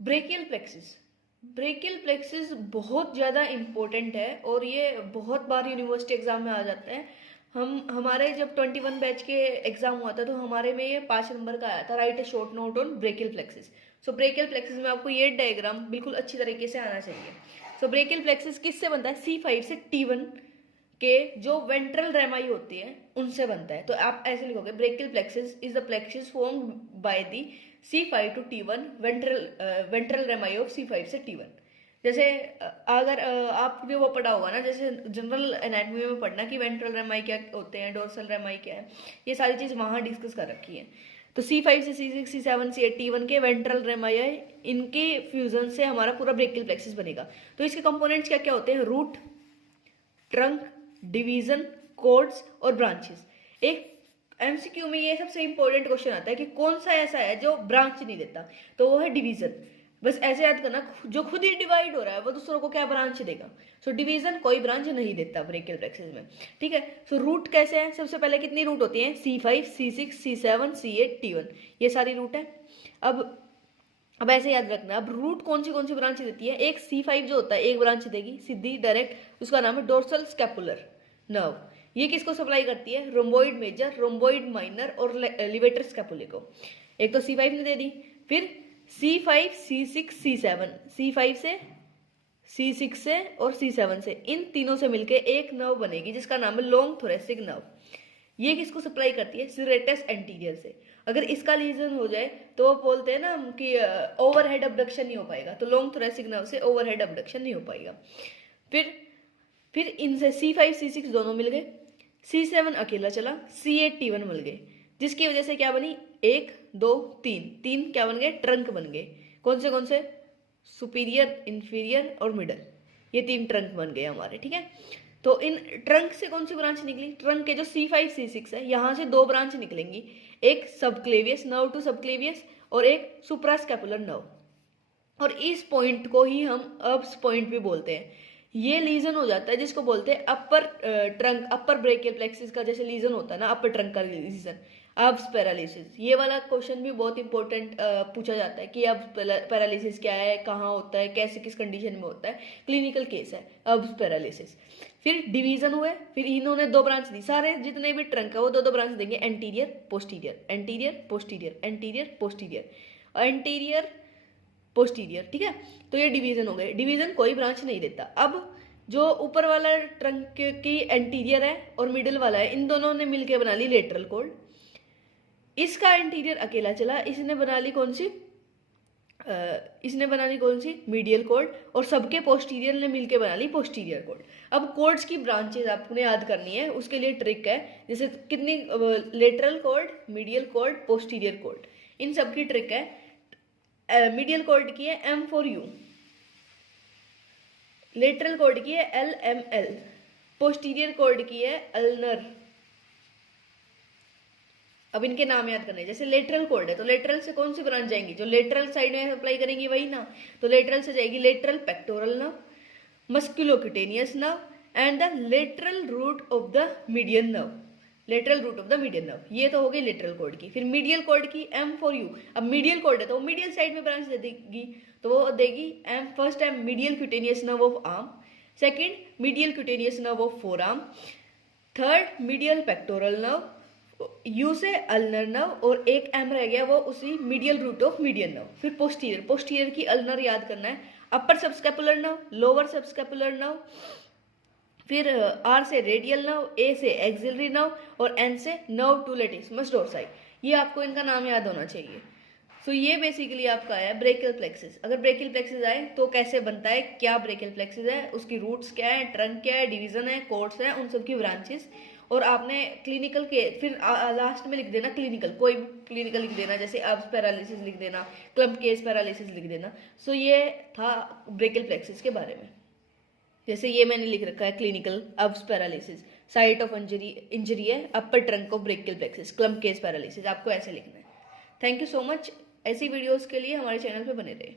Brachial plexus. Brachial plexus बहुत ज़्यादा important है और ये बहुत बार यूनिवर्सिटी एग्जाम में आ जाता है। हमारे जब 21 बैच के एग्जाम हुआ था तो हमारे में ये 5 नंबर का आया था, right A short note on brachial plexus. So brachial plexus में आपको ये डायग्राम बिल्कुल अच्छी तरीके से आना चाहिए। सो ब्रेकियल प्लेक्सिस किससे बनता है? C5 से T1 के जो वेंट्रल रेमाई होती है उनसे बनता है। तो आप ऐसे लिखोगे, brachial plexus is the plexus formed by the C5 to T1 ventral रेमाई of C5 से T1। जैसे अगर आपने वो पढ़ा होगा ना, जैसे जनरल एनाटॉमी में पढ़ना कि वेंट्रल रेमाई क्या होते हैं, डोर्सल रेमाई क्या है, ये सारी चीज़ वहाँ डिस्कस कर रखी है। तो C5 से C6 C7 C8 T1 के वेंट्रल रेमाई है, इनके फ्यूजन से हमारा पूरा ब्रेकियल प्लेक्सिस बनेगा। तो इसके कंपोनेंट्स क्या क्या होते हैं? रूट, ट्रंक, डिवीजन, कॉर्ड्स और ब्रांचेस। एक एमसीक्यू में ये सबसे इंपॉर्टेंट क्वेश्चन आता है कि कौन सा ऐसा है जो ब्रांच नहीं देता, तो वो है डिवीजन। बस ऐसे याद करना, जो खुद ही डिवाइड हो रहा है वो दूसरों को क्या ब्रांच देगा। सो डिवीजन कोई ब्रांच नहीं देता ब्रेकियल प्लेक्सिस में, ठीक है। सो रूट कैसे है? सबसे पहले कितनी रूट होती है? C5 C6 C7 C8 T1, ये सारी रूट है। अब ऐसे याद रखना, अब रूट कौन सी ब्रांच देती है? एक C5 जो होता है एक ब्रांच देगी सीधी डायरेक्ट, उसका नाम है डोर्सल स्कैपुलर नर्व। ये किसको सप्लाई करती है? रोम्बोइड मेजर, रोम्बोइड माइनर और लिवेटर स्कैपुले को। एक तो C5 ने दे दी, फिर C5 C6 C7, C5 से C6 से और C7 से, इन तीनों से मिलके एक नर्व बनेगी जिसका नाम है लॉन्ग थोरेसिक नर्व। ये किसको सप्लाई करती है? सिरेटस एंटीरियर से। अगर इसका लीजन हो जाए तो वो बोलते हैं ना कि ओवरहेड अबडक्शन नहीं हो पाएगा, तो लॉन्ग थोरेसिक नर्व से ओवरहेड अबडक्शन नहीं हो पाएगा। फिर इनसे C5 C6 दोनों मिल गए, C7 अकेला चला, C8 T1 मिल गए, जिसकी वजह से क्या बनी? 1 2 3 क्या बन गए? ट्रंक बन गए। कौन से? सुपीरियर, इंफीरियर और मिडल, ये 3 ट्रंक बन गए हमारे, ठीक है। तो इन ट्रंक से कौन सी ब्रांच निकली? ट्रंक के जो C5 C6 है यहाँ से 2 ब्रांच निकलेंगी, एक सबक्लेवियस नर्व टू सबक्लेवियस और एक सुप्रास्कैपुलर नर्व। और इस पॉइंट को ही हम अब्स पॉइंट भी बोलते हैं। ये लीजन हो जाता है जिसको बोलते हैं अपर ट्रंक, अपर ब्रेकियल प्लेक्सिस का जैसे लीजन होता है ना, अपर ट्रंक का लीजन, अब्स पैरालिसिस। ये वाला क्वेश्चन भी बहुत इंपॉर्टेंट पूछा जाता है कि अब्स पैरालिसिस क्या है, कहाँ होता है, कैसे किस कंडीशन में होता है, क्लिनिकल केस है अब्स पैरालिसिस। फिर डिवीजन हुए, फिर इन्होंने 2 ब्रांच दी, सारे जितने भी ट्रंक है वो 2 ब्रांच देंगे, anterior posterior, anterior posterior, anterior posterior, anterior posterior, ठीक है। तो ये डिवीजन हो गए। डिवीजन कोई ब्रांच नहीं देता। अब जो ऊपर वाला ट्रंक की एंटीरियर है और मिडिल वाला है, इन दोनों ने मिलकर बना ली लेटरल कॉर्ड। इसका एंटीरियर अकेला चला, इसने बना ली कौन सी मीडियल कॉर्ड, और सबके पोस्टीरियर ने मिलकर बना ली पोस्टीरियर कॉर्ड। अब कॉर्ड्स की ब्रांचेस आपने याद करनी है, उसके लिए ट्रिक है, जैसे कितनी lateral cord, medial cord, posterior cord, इन सब की ट्रिक है। मीडियल कॉर्ड की है M4U, लेटरल कॉर्ड की है LML, पोस्टीरियर कॉर्ड की है अल्नर। अब इनके नाम याद करने, जैसे लेटरल कॉर्ड है तो लेटरल से कौन सी ब्रांच जाएंगी? जो लेटरल साइड में अप्लाई करेंगी वही ना, तो लेटरल से जाएगी lateral pectoral nerve, musculocutaneous nerve and the lateral root of the median nerve, lateral root of the median nerve. ये तो हो गई लेटरल कॉर्ड की। फिर मीडियल कॉर्ड की M4U। अब मीडियल कॉर्ड है तो वो मीडियल साइड में ब्रांच दे देगी, तो वो देगी first time medial cutaneous nerve of arm, second medial cutaneous nerve of forearm, third medial pectoral nerve, U से अल्नर नर्व, और एक M रह गया वो उसी medial root of median nerve. फिर पोस्टीरियर की अल्नर याद करना है, upper subscapular nerve, lower subscapular nerve, फिर R से रेडियल नर्व, A से एक्सिलरी नर्व और N से नर्व टू लेटिसिमस डोर्साई। ये आपको इनका नाम याद होना चाहिए। सो ये बेसिकली आपका है ब्रेकियल प्लेक्सिस। अगर ब्रेकियल प्लेक्सिस आए तो कैसे बनता है, क्या ब्रेकियल प्लेक्सिस है, उसकी रूट्स क्या है, ट्रंक क्या है, डिवीजन है, कॉर्ड्स है, उन सब की ब्रांचेस। और आपने क्लिनिकल के फिर लास्ट में लिख देना क्लिनिकल, कोई भी क्लिनिकल लिख देना, जैसे अब्स पैरालिसिस लिख देना, क्लम्प केस पैरालिसिस लिख देना। सो ये था ब्रेकियल प्लेक्सिस के बारे में। जैसे ये मैंने लिख रखा है clinical Erb's paralysis, site of injury है upper trunk of brachial plexus, Klumpke's paralysis, आपको ऐसे लिखना है। Thank you so much. ऐसी वीडियोस के लिए हमारे चैनल पे बने रहे।